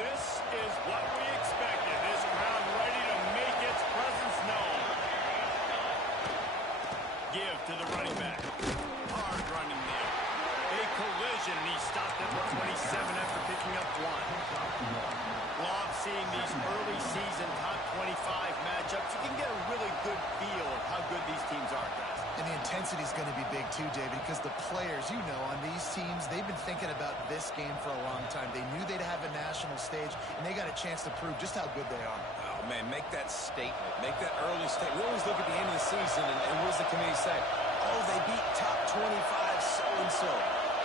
This is what we expected. This crowd ready to make its presence known. Give to the running back. Hard running there. A collision, and he stopped at the 27 after picking up one. Love seeing these early season top 25 matchups. You can get a really good feel of how good these teams are, guys. And the intensity is going to be big too, David, because the players, you know, on these teams, they've been thinking about this game for a long time. They knew they'd have a national stage, and they got a chance to prove just how good they are. Oh, man, make that statement. Make that early statement. We always look at the end of the season, and what does the committee say? Oh, they beat top 25 so-and-so.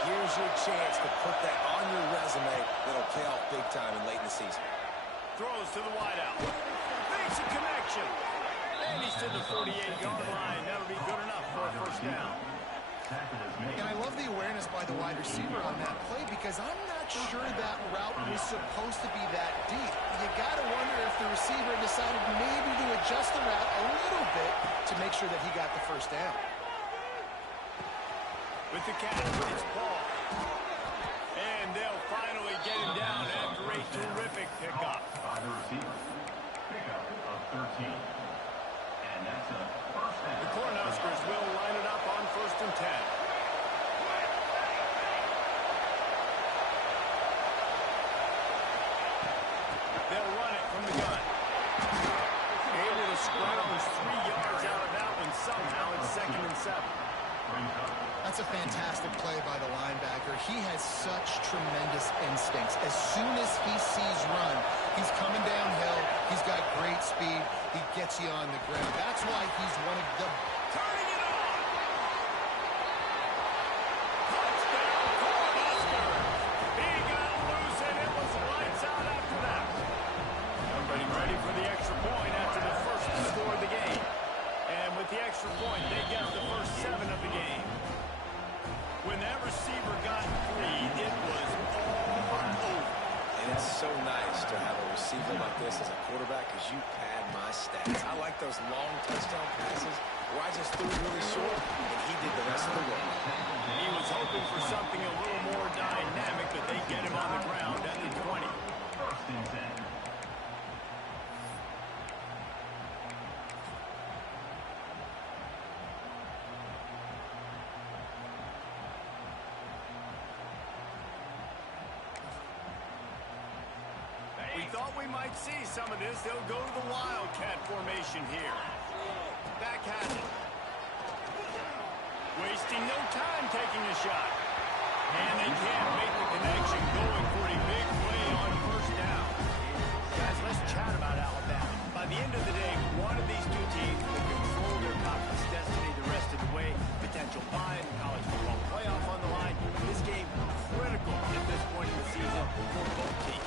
Here's your chance to put that on your resume that'll pay off big time and late in the season. Throws to the wideout. Makes a connection. And he's to the 48-yard line. That'll be good enough for a first down. And I love the awareness by the wide receiver on that play because I'm not sure that route was supposed to be that deep. You got to wonder if the receiver decided maybe to adjust the route a little bit to make sure that he got the first down. With the catch, it's Paul. And they'll finally get him down after a terrific pickup. By the receiver. Pickup of 13. And that's a first down. The Cornhuskers will line it up on 1st and 10. They'll run it from the gun. Able to scrounge 3 yards out of that one. Somehow it's 2nd and 7. That's a fantastic play by the linebacker. He has such tremendous instincts. As soon as he sees run, he's coming downhill. He's got great speed. He gets you on the ground. That's why he's one of the... Turning it on! Touchdown, Cornhuskers! He got loose, and it was lights out after that. Everybody ready for the extra point after the first score of the game. And with the extra point, they get the first 7 of the game. When that receiver got 3, it was all over. And it's so nice to have a receiver like this as a quarterback because you pad my stats. I like those long touchdown passes where I just threw it really short and he did the rest of the work. He was hoping for something a little more dynamic, but they get him on the ground at the 20. First and 10. We thought we might see some of this. They'll go to the Wildcat formation here. Back has it. Wasting no time taking a shot. And they can't make the connection, going for a big play on 1st down. Guys, let's chat about Alabama. By the end of the day, one of these two teams will control their conference destiny the rest of the way. Potential bye in college football playoff on the line. This game critical at this point in the season for both teams.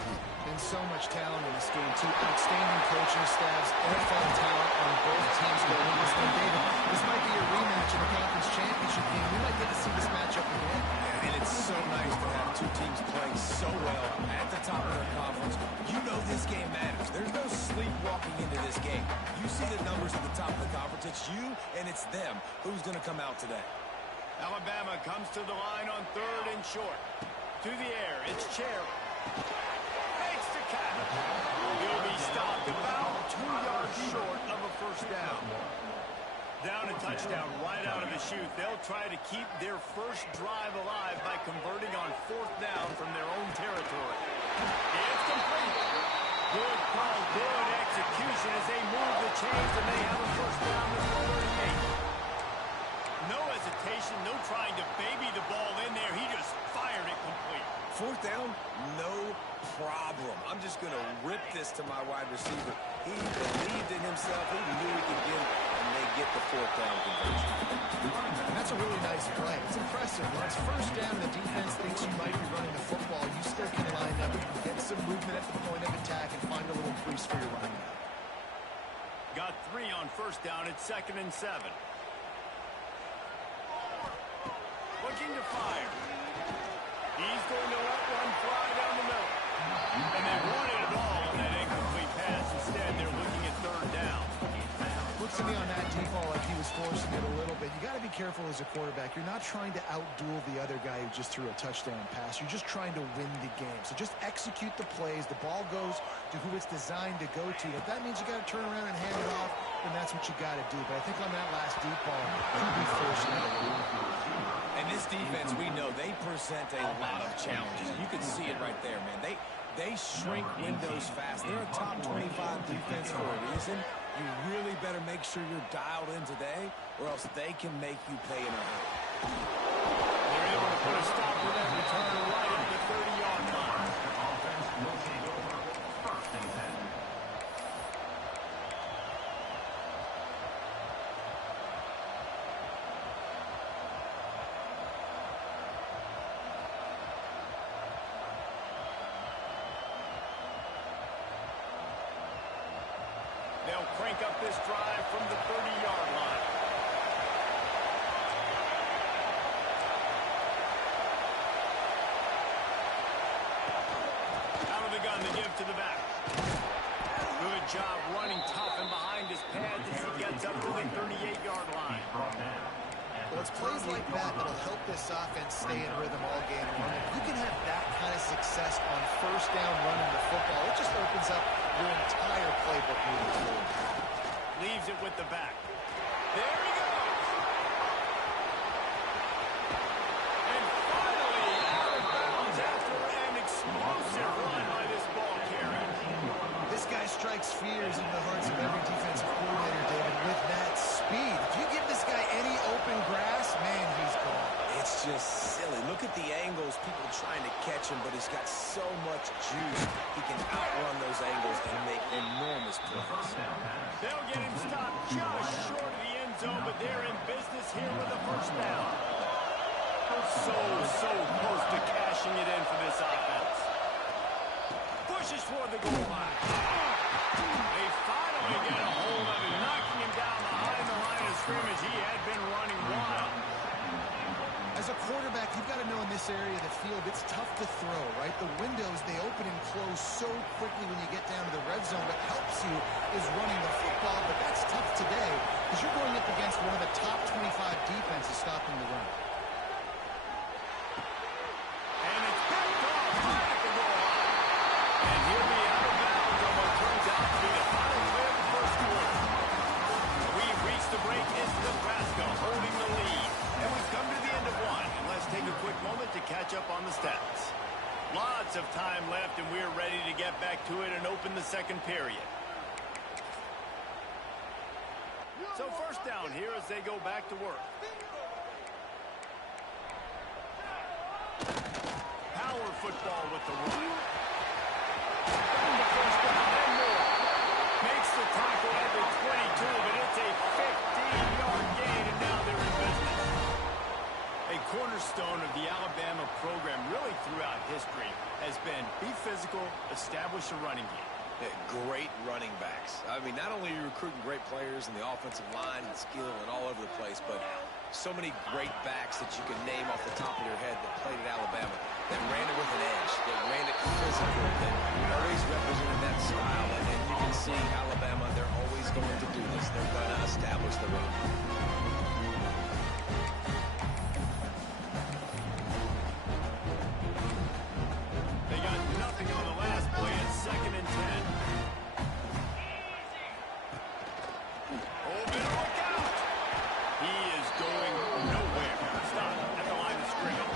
And so much talent in this game, too. Outstanding coaching staffs, NFL talent on both teams going into this game. David, this might be a rematch in the conference championship game. We might get to see this matchup again. And it's so nice to have two teams playing so well at the top of their conference. You know this game matters. There's no sleepwalking into this game. You see the numbers at the top of the conference. It's you and it's them. Who's going to come out today? Alabama comes to the line on 3rd and short. To the air, it's Cherry. Makes the catch. He'll be stopped about 2 yards short of a first down. Down a touchdown right out of the chute. They'll try to keep their first drive alive by converting on 4th down from their own territory. It's complete. Good call, good execution as they move the chains, and they have a first down to the 38. No hesitation, no trying to baby the ball in there. He just fired it complete. 4th down, no problem. I'm just going to rip this to my wide receiver. He believed in himself. He knew he could get it, and they get the 4th down conversion. And that's a really nice play. It's impressive. When it's first down, the defense thinks you might be running the football. You still can line up, get some movement at the point of attack, and find a little crease for your running back. Got 3 on 1st down. It's 2nd and 7. Looking to fire. He's going to let one fly down the middle. And they wanted it all on that incomplete pass. Instead, they're looking at 3rd down. Looks to me on that deep ball like he was forcing it a little bit. You got to be careful as a quarterback, you're not trying to outduel the other guy who just threw a touchdown pass. You're just trying to win the game. So just execute the plays. The ball goes to who it's designed to go to. If that means you got to turn around and hand it off, then that's what you got to do. But I think on that last deep ball, he'll be forcing it. And this defense, we know, they present a lot of challenges. You can see it right there, man. They shrink windows fast. They're a top 25 defense for a reason. You really better make sure you're dialed in today, or else they can make you pay in a hurry. They're able to put a stop to that return right at the 30-yard line. Offense will take over. First and 10. They'll crank up this drive from the 30-yard line. Out of the gun to give to the back. Good job running tough and behind his pads as he gets up to the 38-yard line. Well, it's plays like that that'll help this offense stay in rhythm all game long. If you can have that kind of success on first down running the football, it just opens up your entire playbook moving forward. Leaves it with the back. There he goes. And finally out of bounds after an explosive run by this ball carrier. This guy strikes fears in the hearts of every defensive coordinator, David, with that speed. If you give this guy any open grass, man, he's gone. It's just silly. Look at the angles, people trying to catch him, but he's got so much juice. He can outrun those angles and make enormous plays. They'll get him stopped just short of the end zone, but they're in business here with a first down. So close to cashing it in for this offense. Pushes toward the goal line. They finally get a hold of him, knocking him down behind the line of scrimmage. He had been running wild. As a quarterback, you've got to know in this area of the field, it's tough to throw, right? The windows, they open and close so quickly when you get down to the red zone. What helps you is running the football, but that's tough today because you're going up against one of the top 25 defenses stopping the run. And it's picked off right at the goal line. And he'll be out of bounds on what turns out to be the final play of the first quarter. We've reached the break. It's Nebraska holding the lead. And we've come to the end of one. And let's take a quick moment to catch up on the stats. Lots of time left, and we're ready to get back to it and open the second period. So first down here as they go back to work. Power football with the run. The first down and more. Makes the tackle at the 22, but it's a 15-yard gain, and now they're in business. A cornerstone of the Alabama program really throughout history has been be physical, establish a running game. Yeah, great running backs. I mean, not only are you recruiting great players in the offensive line and skill and all over the place, but so many great backs that you can name off the top of your head that played at Alabama, that ran it with an edge, that ran it physical, that always represented that style. And you can see Alabama, they're always going to do this. They're going to establish the run. They got nothing on the last play. It's 2nd and 10. Oh, better look out. He is going nowhere. Stop at the line of scrimmage.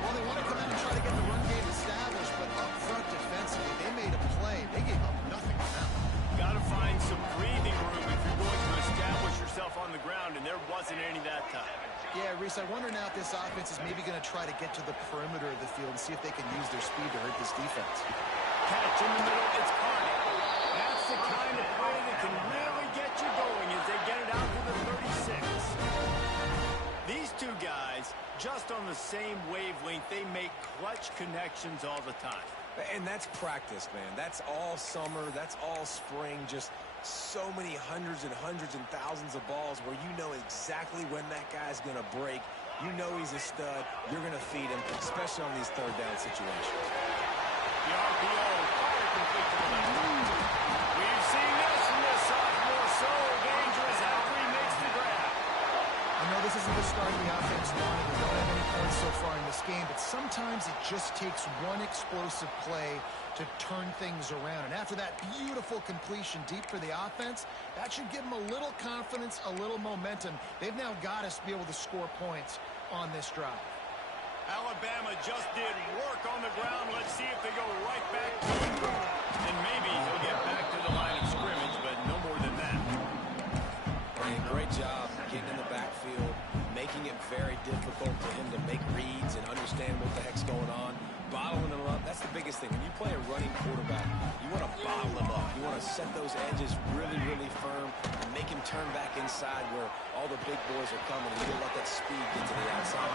Well, they want to come in and try to get the run game established, but up front defensively, they made a play. They gave up nothing on that one. Got to find some breathing room if you're going to establish yourself on the ground, and there wasn't any that time. Yeah, Reese, I wonder now if this offense is maybe going to try to get to the perimeter of the field and see if they can use their speed to hurt this defense. Catch in the middle, it's Carney. That's the kind of play that can really get you going as they get it out to the 36. These two guys, just on the same wavelength, they make clutch connections all the time. And that's practice, man. That's all summer. That's all spring. Just so many hundreds and thousands of balls where you know exactly when that guy's going to break. You know he's a stud. You're going to feed him, especially on these third down situations. The RPO, fire complete to the left. We've seen this from this sophomore. So dangerous after he makes the grab. know this isn't the start the offense wanted. They don't have any points so far in this game, but sometimes it just takes one explosive play to turn things around. And after that beautiful completion deep for the offense, that should give them a little confidence, a little momentum. They've now got us to be able to score points on this drive. Alabama just did work on the ground. Let's see if they go right back to it. And maybe he'll get back to the line of scrimmage, but no more than that. And great job getting in the backfield, making it very difficult for him to make reads and understand what the heck's going on. Bottling them up, that's the biggest thing. When you play a running quarterback, you want to bottle them up. You want to set those edges really, really firm and make him turn back inside where all the big boys are coming. And you don't let that speed get to the outside.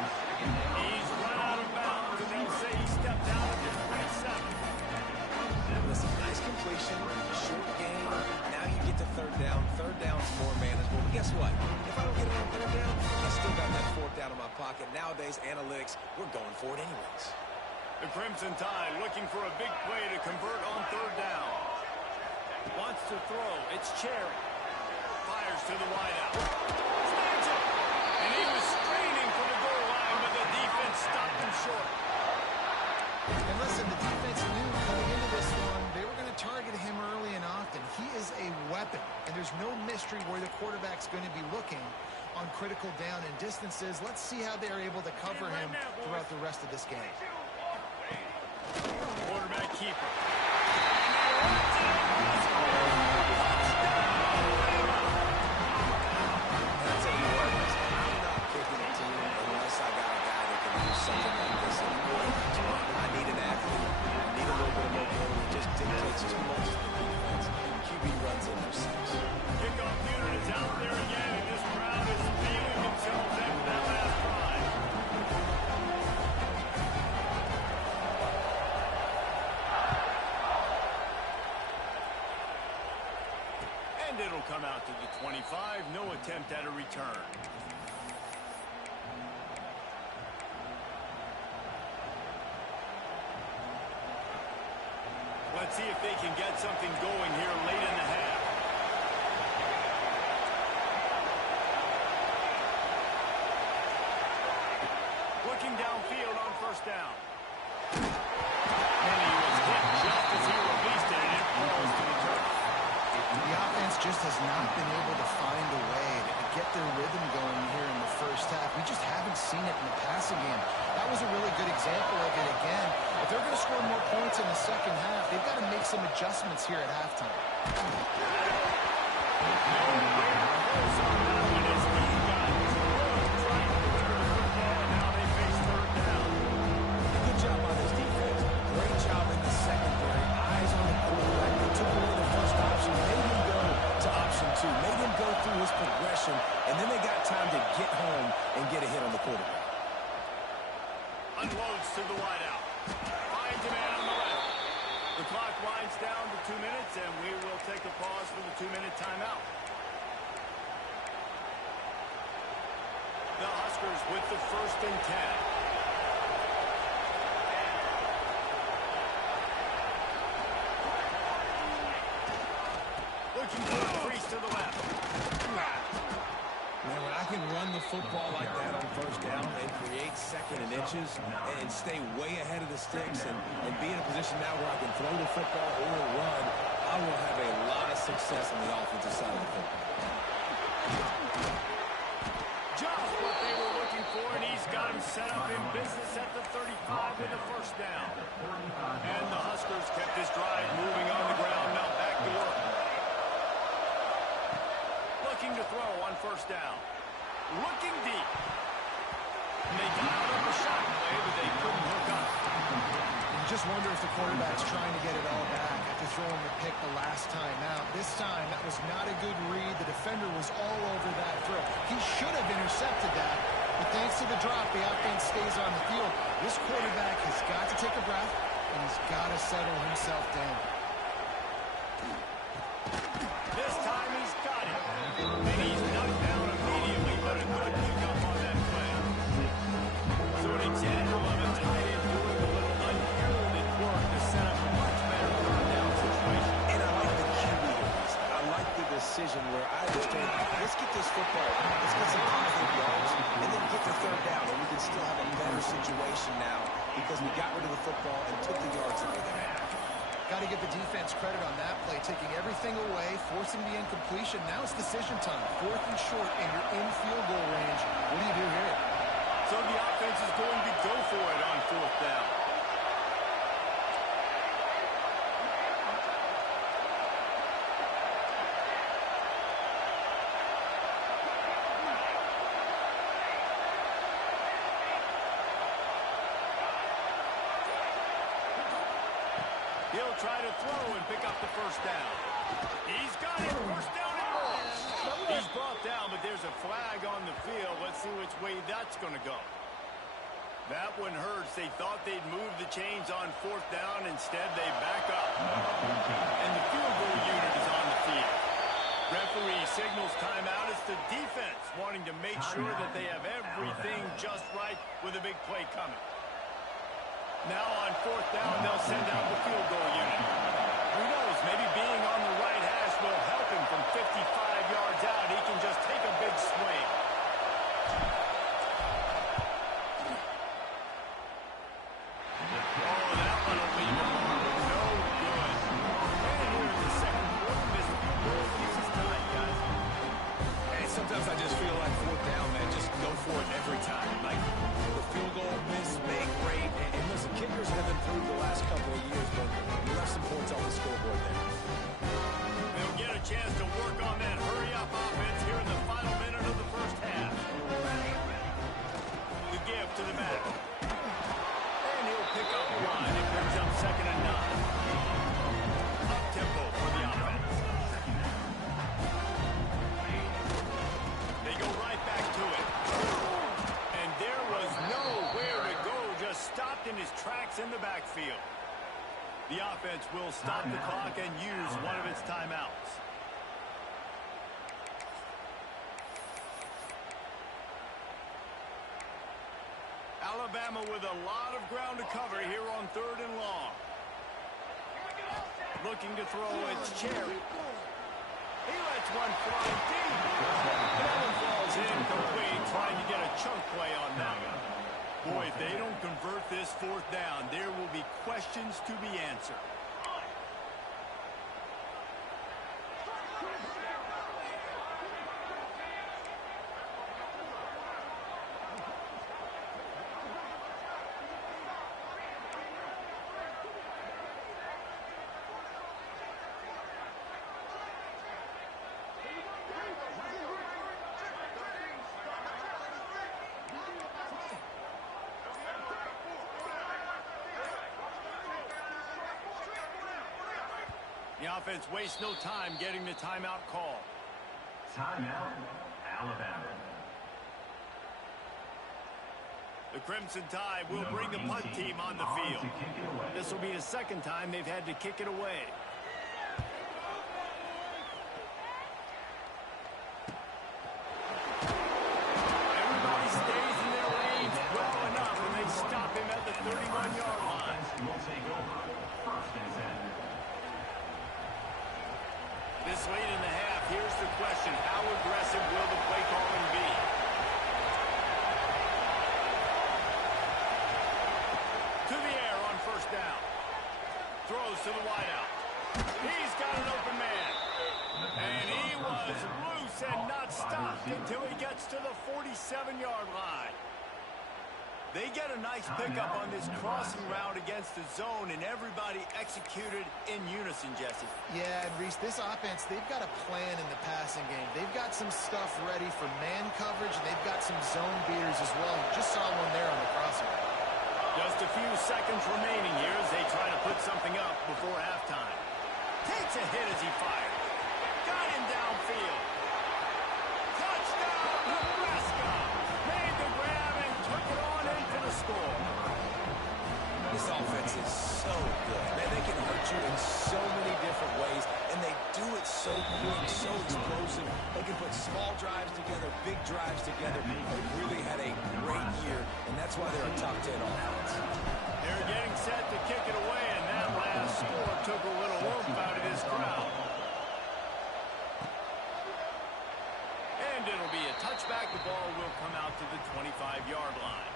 He's run out of bounds, and they'll say he stepped out of his 27. Listen, nice completion, short game. Now you get to third down. Third down's more manageable. But guess what? If I don't get it on third down, I still got that fourth down in my pocket. Nowadays, analytics, we're going for it anyways. The Crimson Tide looking for a big play to convert on third down. Wants to throw. It's Cherry. Fires to the wideout. Snags it. And he was straining for the goal line, but the defense stopped him short. And listen, the defense knew coming into this one, they were going to target him early and often. He is a weapon, and there's no mystery where the quarterback's going to be looking on critical down and distances. Let's see how they're able to cover him throughout the rest of this game. Quarterback keeper. Something like this. I need an athlete. I need a little bit of mobility. It just dictates too much to the defense. QB runs in for 6. Kickoff unit is out there again, and this crowd is feeling themselves after that last drive. And it'll come out to the 25. No attempt at a return. Let's see if they can get something going here late in the half. Looking downfield on first down. And he was hit just as he released it, and it falls to the turf. The offense just has not been able to find a way to get their rhythm going here in the first half. We just haven't seen it in the passing game. That was a really good example of it again. If they're going to score more points in the second half, they've got to make some adjustments here at halftime. Good job by this defense. Great job in the secondary. Eyes on the quarterback. They took away the first option, made him go to option 2, made him go through his progression, and then they got time to get home and get a hit on the quarterback. Unloads to the wideout. Finds a man on the left. The clock winds down to 2 minutes, and we will take a pause for the 2-minute timeout. The Huskers with the 1st and 10. Looking for a crease to the left. Man, when I can run the football like that on first down and create second and inches and stay way ahead of the sticks and be in a position now where I can throw the football or run, I will have a lot of success on the offensive side of the football. Just what they were looking for, and he's got him set up in business at the 35 with the 1st down. And the Huskers kept this drive moving on the ground, now back to work. Looking to throw on 1st down. Looking deep. And they dialed up a shot play, but they couldn't hook up. You just wonder if the quarterback's trying to get it all back after throwing the pick the last time out. This time, that was not a good read. The defender was all over that throw. He should have intercepted that, but thanks to the drop, the offense stays on the field. This quarterback has got to take a breath, and he's got to settle himself down. This time he's got it. And he's knocked down immediately, but a good pickup on that play. So an example of a tight end doing a little unheralded work to set up a much better third down situation. And I like the QB release. I like the decision where I understand, let's get this football. Let's get some positive yards situation now because we got rid of the football and took the yards away there. Got to give the defense credit on that play, taking everything away, forcing the incompletion. Now it's decision time. 4th and short, and you're in field goal range. What do you do here? So the offense is going to go for it on 4th down. He'll try to throw and pick up the first down. He's got it. First down and more. He's brought down, but there's a flag on the field. Let's see which way that's going to go. That one hurts. They thought they'd move the chains on 4th down. Instead, they back up. And the field goal unit is on the field. Referee signals timeout. It's the defense wanting to make sure that they have everything just right with a big play coming. Now on 4th down, they'll send out the field goal unit. Who knows, maybe being on the right hash will help him from 55 yards out. He can just take a big swing. Oh, that one will leave him on. No good. And here in the second quarter, this field goal keeps us tied, guys. Hey, sometimes I just feel like 4th down, man, just go for it every time. Like, the field goal, miss, make, great. And listen, kickers have improved the last couple of years, but you left some points on the scoreboard there. They'll get a chance to work on that hurry-up offense here in the final minute of the first half. The give to the back. And he'll pick up a line. It brings up 2nd and 9. Up-tempo for the offense. They go right back to it. And there was nowhere to go. Just stopped in his tracks in the backfield. The offense will stop the clock and use one of its timeouts. Alabama with a lot of ground to cover here on 3rd and long. Looking to throw, it's Cherry. He lets one fly deep. That one falls incomplete, trying to get a chunk play on that one. Boy, if they don't convert this 4th down, there will be questions to be answered. The offense wastes no time getting the timeout call. Timeout, Alabama. The Crimson Tide will bring the punt team on the field. This will be the 2nd time they've had to kick it away. Everybody stays in their lanes well enough, and they stop him at the 31-yard line. Will take over. 1st and 10. This late in the half, here's the question. How aggressive will the play calling be? To the air on 1st down. Throws to the wideout. He's got an open man. And he was loose and not stopped until he gets to the 47-yard line. They get a nice pickup on this crossing route against the zone, and everybody executed in unison, Jesse. Yeah, and Reese, this offense, they've got a plan in the passing game. They've got some stuff ready for man coverage, and they've got some zone beaters as well. You just saw one there on the crossing route. Just a few seconds remaining here as they try to put something up before halftime. Takes a hit as he fires. Got him downfield. Touchdown, Nebraska! Made the grab and took it on in for the score. This offense is so good. Man, they can hurt you in so many different ways, and they do it so quick, so explosive. They can put small drives together, big drives together. They've really had a great year, and that's why they're a top 10 offense. They're getting set to kick it away, and that last score took a little oomph out of this crowd. And it'll be a touchback. The ball will come out to the 25-yard line.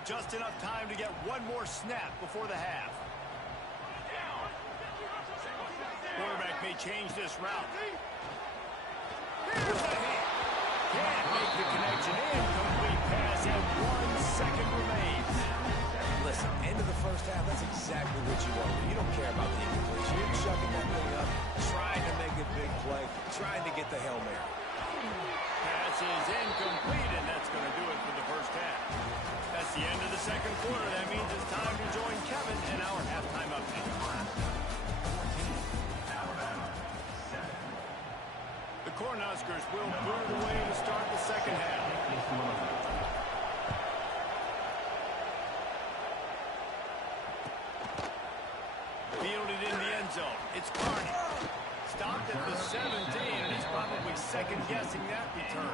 have just enough time to get one more snap before the half. Quarterback may change this route. Here's the hit. Can't make the connection. Incomplete pass, and 1 second remains. Listen, end of the first half, that's exactly what you want. You don't care about the incompletion. You're chucking that thing up, trying to make a big play, trying to get the Hail Mary. Pass is incomplete, and that's going to do it for the first half. That's the end of the second quarter. That means it's time to join Kevin in our halftime update. The Cornhuskers will boot it away to start the second half. Fielded in the end zone. It's Carney. Stopped at the 17, and he's probably second-guessing that return.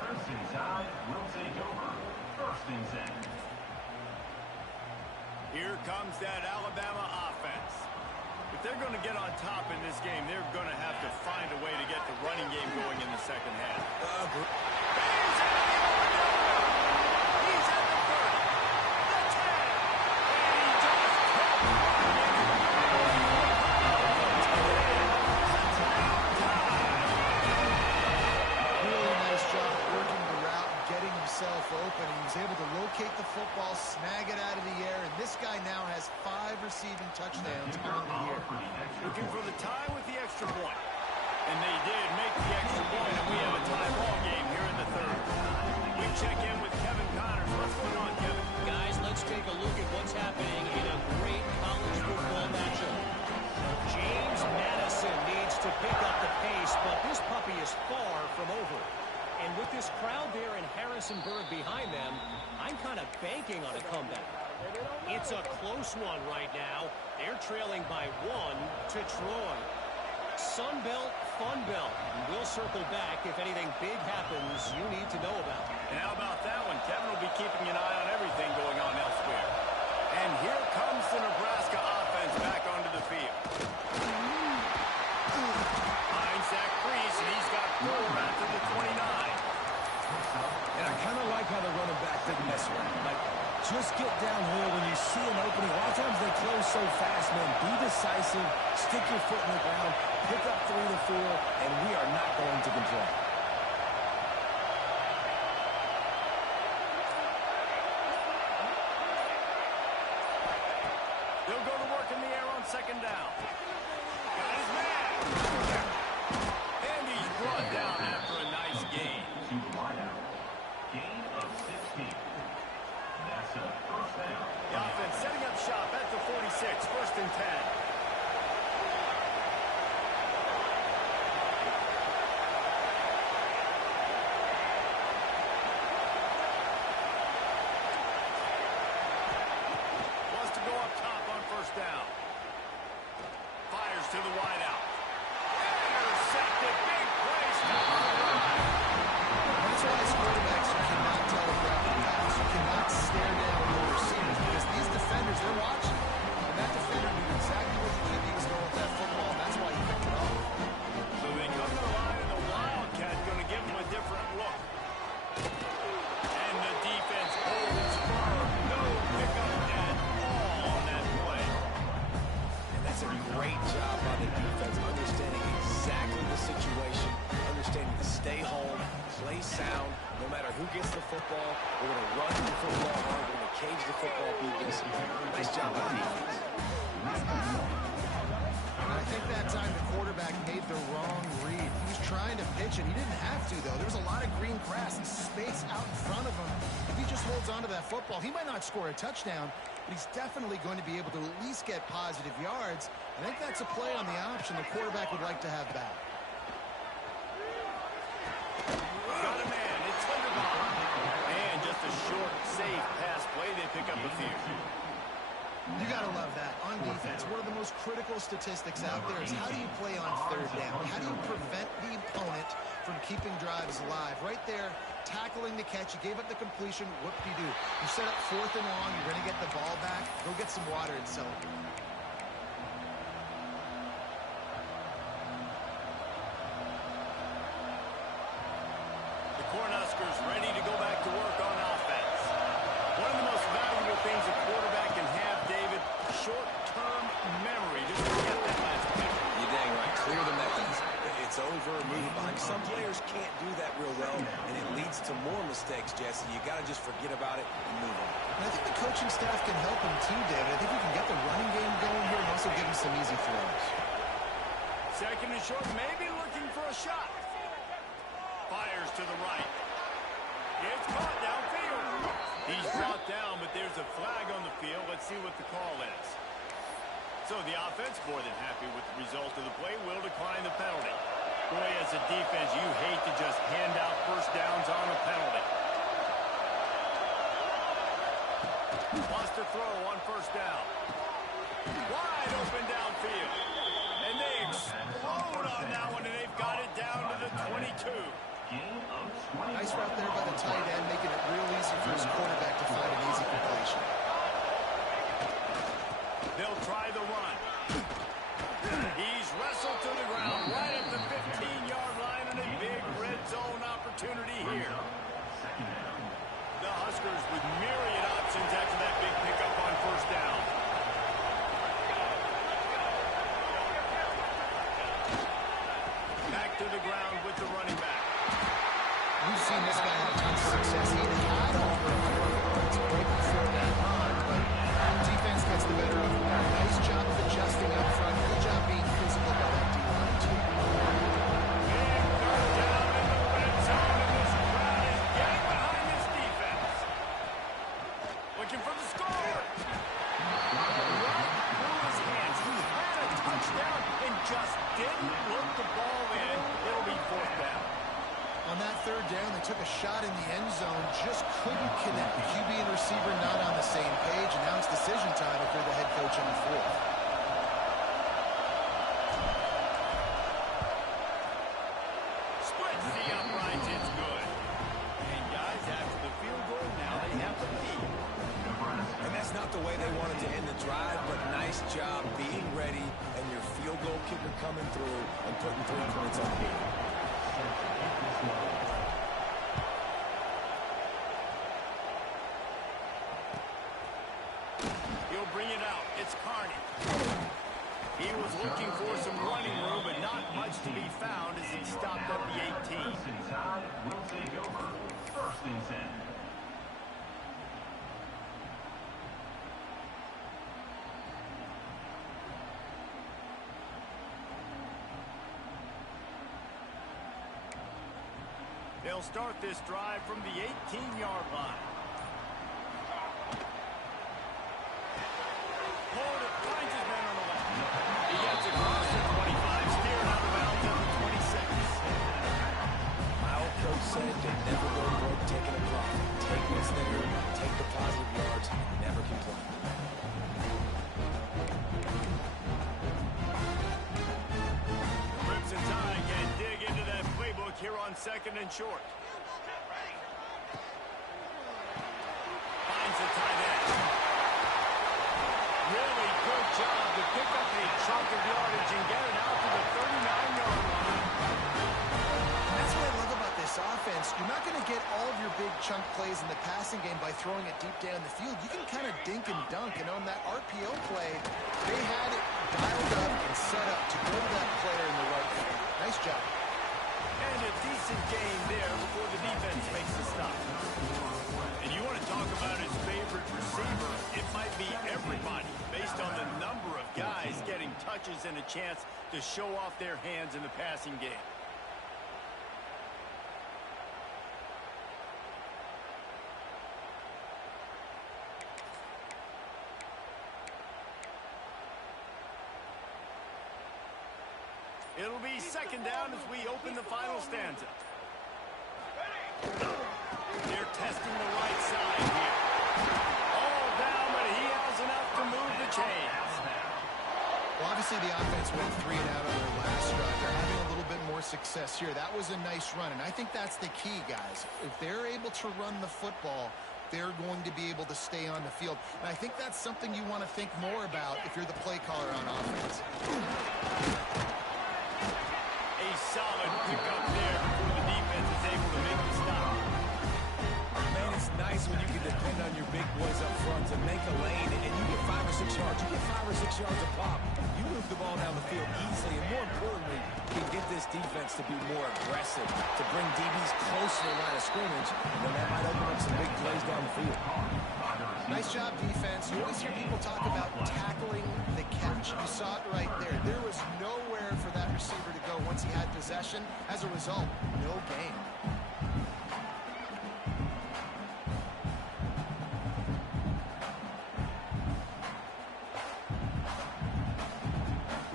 Crimson Tide will take over. First and 10. Here comes that Alabama offense. If they're going to get on top in this game, they're going to have to find a way to get the running game going in the second half. He's at the 30, the 10, and he just kept Really nice job working the route and getting himself open. He was able to locate the football, snag it out of the air, and this guy now has 5 receiving touchdowns on the year. looking for the tie with the extra point. And they did make the extra point, and we have a tie ball game here in the third. We check in with Kevin Connors. What's going on, Kevin? Guys, let's take a look at what's happening in a great college football matchup. James Madison needs to pick up the pace, but this puppy is far from over. And with this crowd there in Harrisonburg behind them, I'm kind of banking on a comeback. It's a close one right now. They're trailing by 1 to Troy. Sun Belt, Fun Belt. We'll circle back if anything big happens you need to know about. And how about that one? Kevin will be keeping an eye on everything going on elsewhere. And here comes the Nebraska offense back onto the field. Finds Zach Priest, and he's got 4 after the 29. And I kind of like how the running back didn't mess around. Like, just get downhill when you see an opening. A lot of times they close so fast, man. Be decisive, stick your foot in the ground, pick up 3 to 4, and we are not going to complain. They'll go to work in the air on second down. Got his man. And he's brought down after a nice gain. To the wideout. Gain of 16. That's a first down. The offense setting up shop at the 46, first and 10. Wants to go up top on first down. Fires to the wideout. Intercepted, big play, stop on the run. That's why as quarterbacks, you cannot telegraph the pass. You cannot stare down your receivers because these defenders, they're watching. And that defender knew exactly where the QB was going with that football, and that's why he picked it off. So they come to the line, and the Wildcat going to give them a different look. And the defense holds firm. No pickup at all on that play. And that's a great job by the defense, understanding exactly the situation, understanding to stay home, play sound. No matter who gets the football, we're going to run the football hard, we're going to cage the football defense. Nice job by the defense. And I think that time the quarterback made the wrong read. He was trying to pitch it. He didn't have to, though. There was a lot of green grass and space out in front of him. If he just holds on to that football, he might not score a touchdown, but he's definitely going to be able to at least get positive yards. I think that's a play on the option the quarterback would like to have back. Got a man. It's Linderbaum. And just a short, safe pass play. They pick up a few. You got to love that. On defense, one of the most critical statistics out there is how do you play on third down? How do you prevent the opponent from keeping drives alive? Right there, tackling the catch. You gave up the completion. What do? You set up 4th and long. You're going to get the ball back. Go get some water and celebrate. The Cornhuskers ready to go back to work on offense. One of the and it leads to more mistakes, Jesse. You got to just forget about it and move on. And I think the coaching staff can help him too, David. I think we can get the running game going here and also give him some easy throws. Second and short, maybe looking for a shot. Fires to the right. It's caught downfield. He's brought down, but there's a flag on the field. Let's see what the call is. So the offense, more than happy with the result of the play, will decline the penalty. Boy, as a defense, you hate to just hand out first downs on a penalty. Wants to throw on first down. Wide open downfield. And they explode on that one, and they've got it down to the 22. Nice route there by the tight end, making it real easy for his quarterback to find an easy completion. They'll try the run. He's wrestled to the ground right at the 15-yard line, and a big red zone opportunity here. The Huskers with myriad options after that big pickup on first down. Back to the ground with the running back. We've seen this guy have tons of success. He had over 100 yards right before that run, but defense gets the better of him. Nice job of adjusting up front. Good job being physical by that D-line, too. Big third down in the red zone, and this crowd is getting behind this defense. Looking for the score. Right through his hands. He had a touchdown and just didn't look the ball in. It'll be fourth down. On that third down, they took a shot in the end zone, just couldn't connect. The QB and receiver not on the same page, and now it's decision time if you're the head coach on fourth. Splits the uprights, it's good. And guys, after the field goal, now they have the lead. And that's not the way they wanted to end the drive, but nice job being ready and your field goal kicker coming through and putting 3 points on the game. He'll bring it out. It's Carney. He was looking for some running room, but not much to be found as he stopped at the 18. Will take over. First and 10. They'll start this drive from the 18-yard line. Porter finds his man on the left. He gets across the 25, steered out of bounds at the 26. My old coach said they never go broke taking a profit. Take what's there, take the positive yards, and never complain. Crimson Tide can dig into that playbook here on second and short. Finds the tight end. Really good job to pick up a chunk of yardage and get it out to the 39-yard line. That's what I love about this offense. You're not going to get all of your big chunk plays in the passing game by throwing it deep down the field. You can kind of dink and dunk, and on that RPO play, they had it dialed up and set up to go to that player in the right field. Nice job. And a decent gain there before the defense makes the stop. And you want to talk about his favorite receiver, it might be everybody based on the number of guys getting touches and a chance to show off their hands in the passing game. It'll be second down as we open the final stanza. They're testing the right side here. All down, but he has enough to move the chains. Well, obviously the offense went 3 and out on their last drive. They're having a little bit more success here. That was a nice run, and I think that's the key, guys. If they're able to run the football, they're going to be able to stay on the field. And I think that's something you want to think more about if you're the play caller on offense. A solid pickup there before the defense is able to make the stop. Man, it's nice when you can depend on your big boys up front to make a lane and you get 5 or 6 yards. You get 5 or 6 yards a pop. You move the ball down the field easily, and more importantly, can get this defense to be more aggressive, to bring DBs closer to the line of scrimmage, then that might open up some big plays down the field. Nice job, defense. You always hear people talk about tackling the catch. You saw it right there. There was nowhere for that receiver to go once he had possession. As a result, no gain.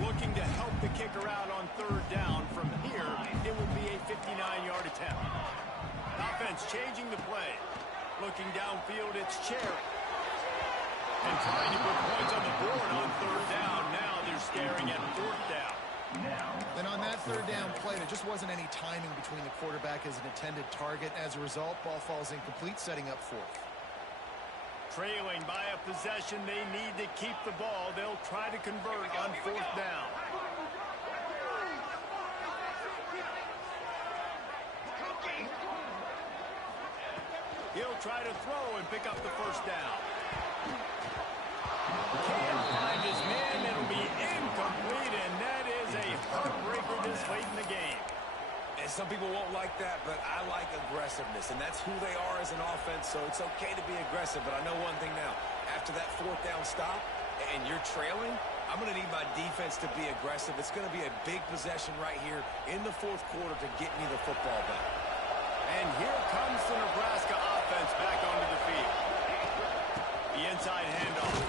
Looking to help the kicker out on third down. From here, it will be a 59-yard attempt. Offense changing the play. Looking downfield, it's Cherry. And trying to put points on the board on third down. Now they're staring at fourth down. And on that third down play, there just wasn't any timing between the quarterback as an intended target. As a result, ball falls incomplete, setting up fourth. Trailing by a possession, they need to keep the ball. They'll try to convert on fourth down. He'll try to throw and pick up the first down. Can't find his man. It'll be incomplete, and that is a heartbreaker this late in the game. And some people won't like that, but I like aggressiveness, and that's who they are as an offense, so it's okay to be aggressive. But I know one thing now. After that fourth down stop and you're trailing, I'm going to need my defense to be aggressive. It's going to be a big possession right here in the fourth quarter to get me the football back. And here comes the Nebraska offense back onto the field. The inside handoff.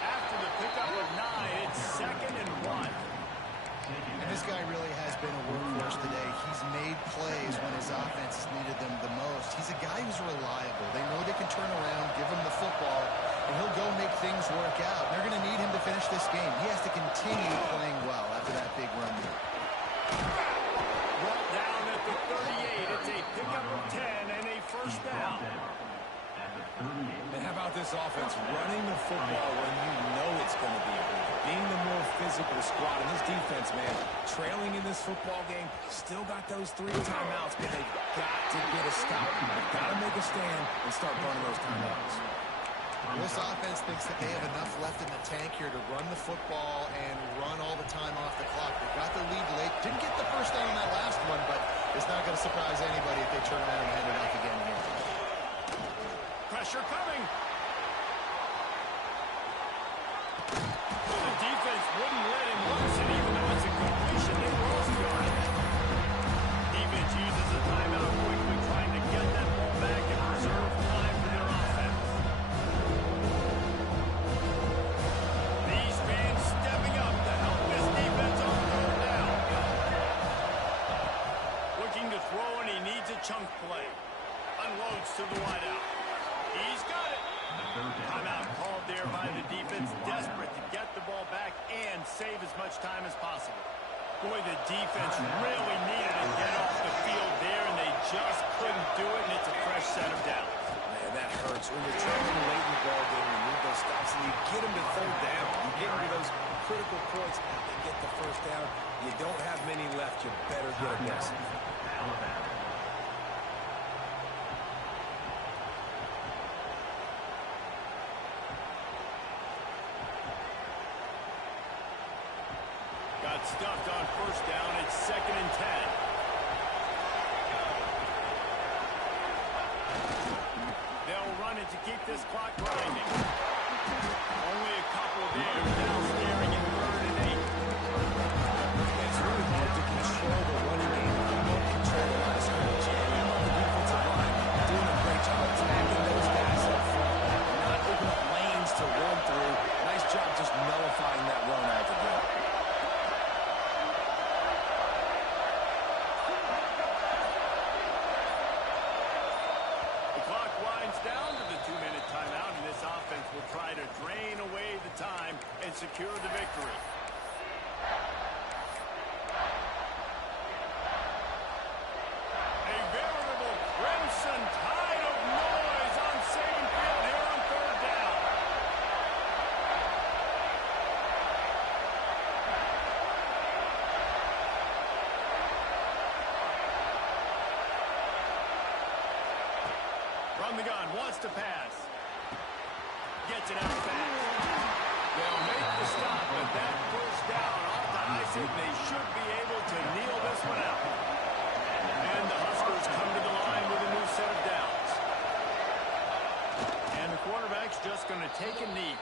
After the pickup of 9, it's 2nd and 1. And this guy really has been a workhorse today. He's made plays when his offense has needed them the most. He's a guy who's reliable. They know they can turn around, give him the football, and he'll go make things work out. They're going to need him to finish this game. He has to continue playing well after that big run there. Brought down at the 38. It's a pickup of 10 and a first down. And how about this offense running the football when you know it's going to be a win? Being the more physical squad. And this defense, man, trailing in this football game, still got those 3 timeouts, but they've got to get a stop. They've got to make a stand and start burning those timeouts. This offense thinks that they have enough left in the tank here to run the football and run all the time off the clock. They got the lead late. Didn't get the first down on that last one, but it's not going to surprise anybody if they turn around and hand it off again here. Pressure coming. The defense wouldn't let him loose, and even though it's a completion, they lost yard. Defense uses a timeout quickly, trying to get that ball back and preserve time for their offense. These fans stepping up to help this defense on third down. Looking to throw, and he needs a chunk play. Unloads to the wideout. He's got it. Timeout called there by the defense, desperate to get the ball back and save as much time as possible. Boy, the defense really needed to get off the field there, and they just couldn't do it, and it's a fresh set of downs. Man, that hurts. When you're trailing late in the ball game, you need those stops, and you get them to third down. You get into those critical points, and get the first down. You don't have many left. You better get aggressive. Got stuffed on first down. It's 2nd and 10. They'll run it to keep this clock grinding. Only a couple there. Now staring at 3rd and 8. It's really hard to control the running game. You don't control the line of scrimmage. You want the defensive line doing a great job attacking those guys up front, not opening up lanes to run through. Nice job just nullifying that run out the game. Down to the 2-minute timeout, and this offense will try to drain away the time and secure the victory. A veritable crimson tide of noise on Saban Field here on third down. From the gun, wants to pass. Gets it out fast. They'll make the stop, but that first down off the icing, they should be able to kneel this one out. And the Huskers come to the line with a new set of downs. And the quarterback's just going to take a knee.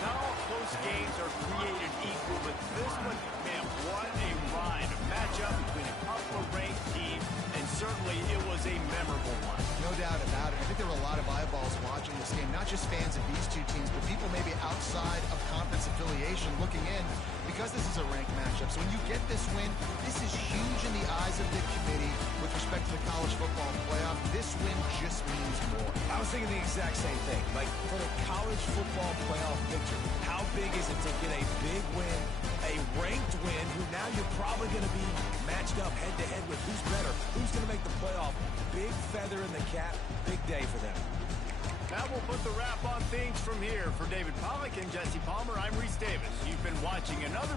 Not all close games are created equal, but this one, man, what a ride. A matchup between an upper-ranked team, and certainly it was a memorable one. No doubt about it. I think there were a lot of eyeballs watching this game, not just fans of these two teams, but people maybe outside of conference affiliation looking in, because this is a ranked matchup. So when you get this win, this is huge in the eyes of the committee with respect to the college football playoff. This win just means more. I was thinking the exact same thing. Like, for the college football playoff picture, how big is it to get a big win, a ranked win, who now you're probably going to be matched up head-to-head with who's better, who's going to make the playoff. Big feather in the cap, big day for them. That will put the wrap on things from here. For David Pollack and Jesse Palmer, I'm Reese Davis. You've been watching another